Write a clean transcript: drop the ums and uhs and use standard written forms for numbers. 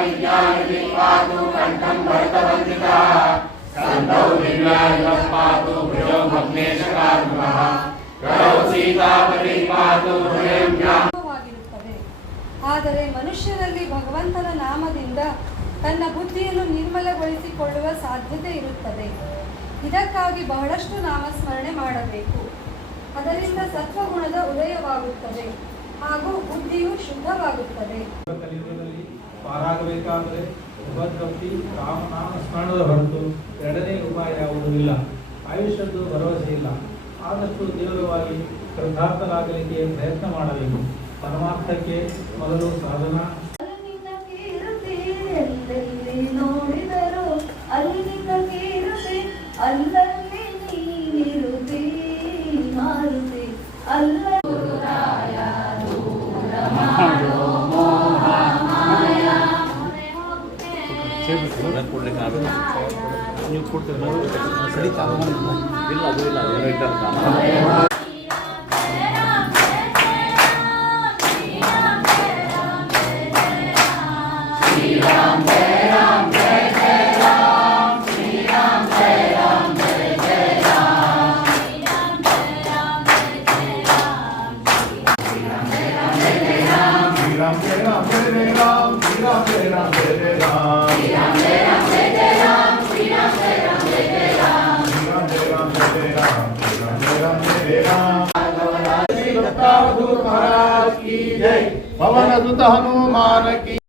पातु कंठं भरतवन्दितः सन्तौ दिव्यायुधं पातु भुजौ भग्नेशकारुणः करौ सीतापति पातु हृदयं ವಾಗಿರುತ್ತವೆ. ಆದರೆ ಮನುಷ್ಯರಲ್ಲಿ ಭಗವಂತನ ನಾಮದಿಂದ ತನ್ನ ಬುದ್ಧಿಯನ್ನು ನಿರ್ಮಲಗೊಳಿಸಿಕೊಳ್ಳುವ ಸಾಧ್ಯತೆ ಇರುತ್ತದೆ. ಇದಕ್ಕಾಗಿ ಬಹಳಷ್ಟು ನಾಮಸ್ಮರಣೆ ಮಾಡಬೇಕು. ಅದರಿಂದ ಸತ್ವಗುಣದ ಉದಯವಾಗುತ್ತದೆ ಹಾಗೂ ಬುದ್ಧಿಯು ಶುದ್ಧವಾಗುತ್ತದೆ. ಪಾರಾಗಬೇಕಾದರೆ ಉಪದ್ರವ್ತಿ ರಾಮನಾಮ ಸ್ಮರಣದ ಹೊರತು ಎರಡನೇ ಉಪಾಯ ಯಾವುದೂ ಇಲ್ಲ. ಆಯುಷ್ಯದ್ದು ಭರವಸೆ ಇಲ್ಲ. ಆದಷ್ಟು ತೀವ್ರವಾಗಿ ಕೃತಾರ್ಥರಾಗಲಿಕ್ಕೆ ಪ್ರಯತ್ನ ಮಾಡಬೇಕು. ಪರಮಾರ್ಥಕ್ಕೆ ಮೊದಲು ಸಾಧನ. ನೋಡಿದರು ಅಲ್ಲಿ ಕೀರುತೆ ಅಲ್ಲಲ್ಲಿ ನೀರುತೆ ಮಾರುತೆ ಅಲ್ಲ ನೀವು ಕೊಡ್ತೀರ ಸರಿ ಇಲ್ಲ ಅದು ಇಲ್ಲ महाराज की जय। पवन सुत हनुमान की